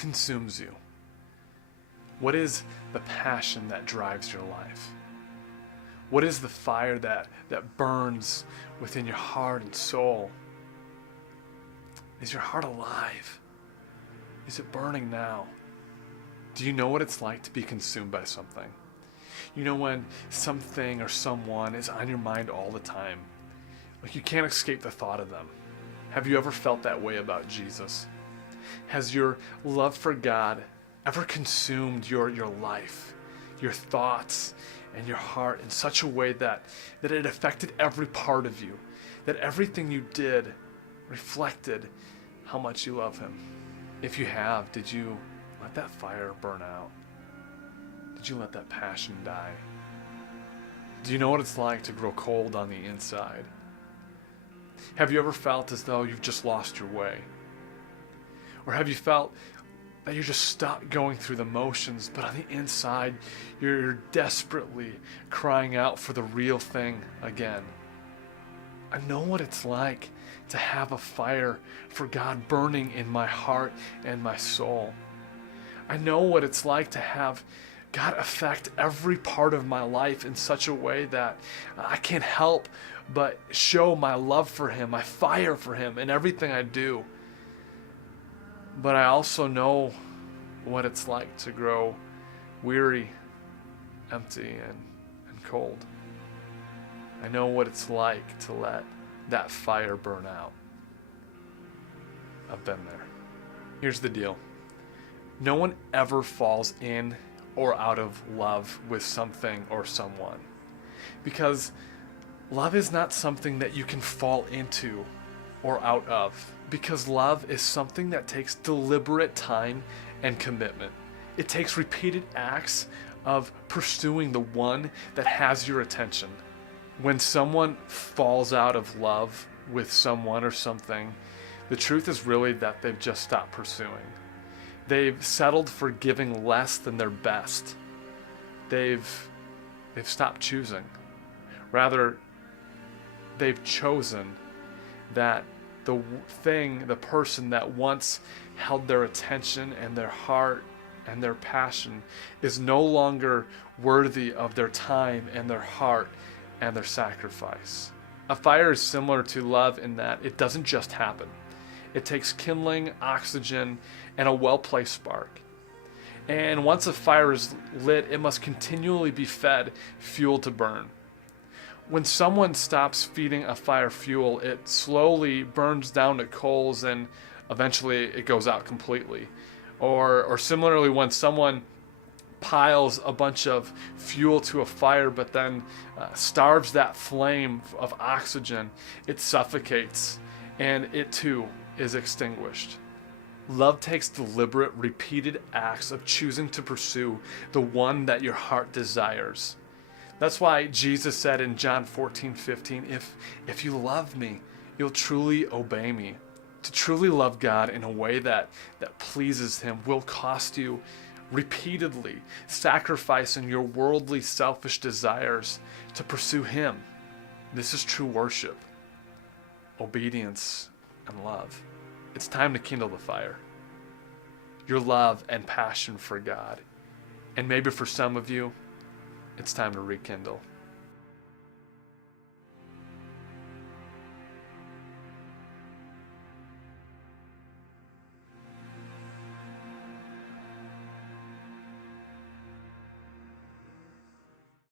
consumes you? What is the passion that drives your life? What is the fire that burns within your heart and soul? Is your heart alive? Is it burning now? Do you know what it's like to be consumed by something? You know when something or someone is on your mind all the time, like you can't escape the thought of them. Have you ever felt that way about Jesus? Has your love for God ever consumed your life, your thoughts, and your heart in such a way that it affected every part of you, that everything you did reflected how much you love Him? If you have, did you let that fire burn out? Did you let that passion die? Do you know what it's like to grow cold on the inside? Have you ever felt as though you've just lost your way? Or have you felt that you're just stuck going through the motions, but on the inside, you're desperately crying out for the real thing again? I know what it's like to have a fire for God burning in my heart and my soul. I know what it's like to have God affect every part of my life in such a way that I can't help but show my love for Him, my fire for Him in everything I do. But I also know what it's like to grow weary, empty, and cold. I know what it's like to let that fire burn out. I've been there. Here's the deal. No one ever falls in or out of love with something or someone, because love is not something that you can fall into or out of, because love is something that takes deliberate time and commitment. It takes repeated acts of pursuing the one that has your attention. When someone falls out of love with someone or something, the truth is really that they've just stopped pursuing. They've settled for giving less than their best. They've stopped choosing. Rather, they've chosen that the person that once held their attention and their heart and their passion is no longer worthy of their time and their heart and their sacrifice. A fire is similar to love in that it doesn't just happen. It takes kindling, oxygen, and a well-placed spark. And once a fire is lit, it must continually be fed fuel to burn. When someone stops feeding a fire fuel, it slowly burns down to coals and eventually it goes out completely. Or similarly, when someone piles a bunch of fuel to a fire but then starves that flame of oxygen, it suffocates and it too is extinguished. Love takes deliberate, repeated acts of choosing to pursue the one that your heart desires. That's why Jesus said in John 14:15, if you love me, you'll truly obey me. To truly love God in a way that pleases Him will cost you repeatedly sacrificing your worldly, selfish desires to pursue Him. This is true worship, obedience, and love. It's time to kindle the fire. Your love and passion for God. And maybe for some of you, it's time to rekindle.